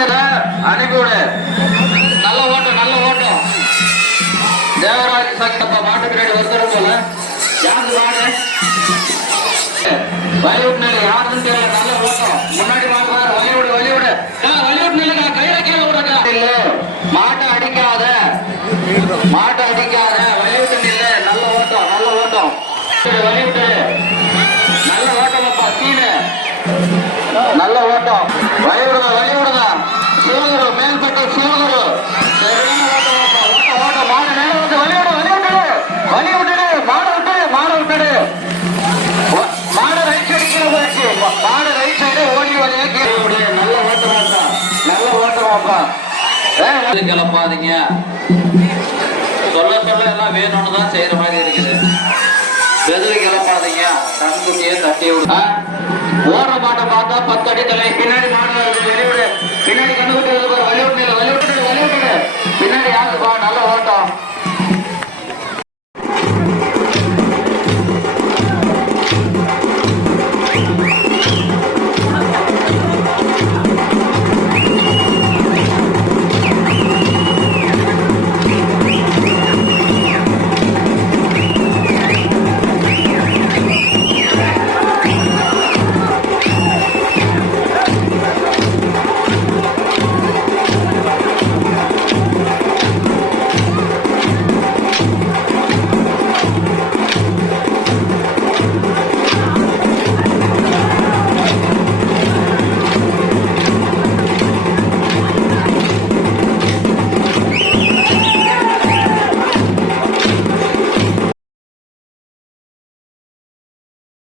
அனுப்பிவிடு. நல்ல ஓட்டம் நல்ல ஓட்டம். தேவராஜ் சக்தப்பா மாட்டு பின்னாடி ஒருத்தரும் போல யாரு மாடு வலிவுட் நிலை யாருன்னு தெரியல. நல்ல ஓட்டம் முன்னாடி வாங்குவார். வலிவுடு வலிவுடு வலிவுட் நிலை கையில கீழே விடுறா இல்ல. மாட்டை அடிக்காத மாட்டை அடிக்காத. வலிவுட்டு நிலை நல்ல ஓட்டம் நல்ல ஓட்டம். வலிவுட்டு நல்ல ஓட்டம் அப்பா. சீனு நல்ல ஓட்டம். வலிவிடுதா வலிவிடுதா. சிவகுரு மேல்பட்டு சிவகுரு சரியான ஓட்டம் அப்பா. ஓட்டம் ஓட்டம் மாடு நேரம் வந்து வலிவிடு வலிவிட்டுடு வலிவிட்டுடு. மாடு விட்டுடு மாடு விட்டுடு. மாடு ரைட் சைடு கீழே போயிடுச்சு. மாடு ரைட் சைடு ஓடி வழியா கீழே விடு. நல்ல ஓட்டம் அப்பா நல்ல ஓட்டம் அப்பா. கிளப்பாதீங்க. சொல்ல சொல்ல எல்லாம் வேணும்னு தான் செய்யற மாதிரி இருக்குது. எதிரி கிளப்பாதீங்க. கண்குட்டியே தட்டி விடு. ஓடுற மாட்டை பார்த்தா 10 அடி தலை. பின்னாடி மாடு வருது. வெளிவிடு. பின்னாடி கண்ணுக்குட்டி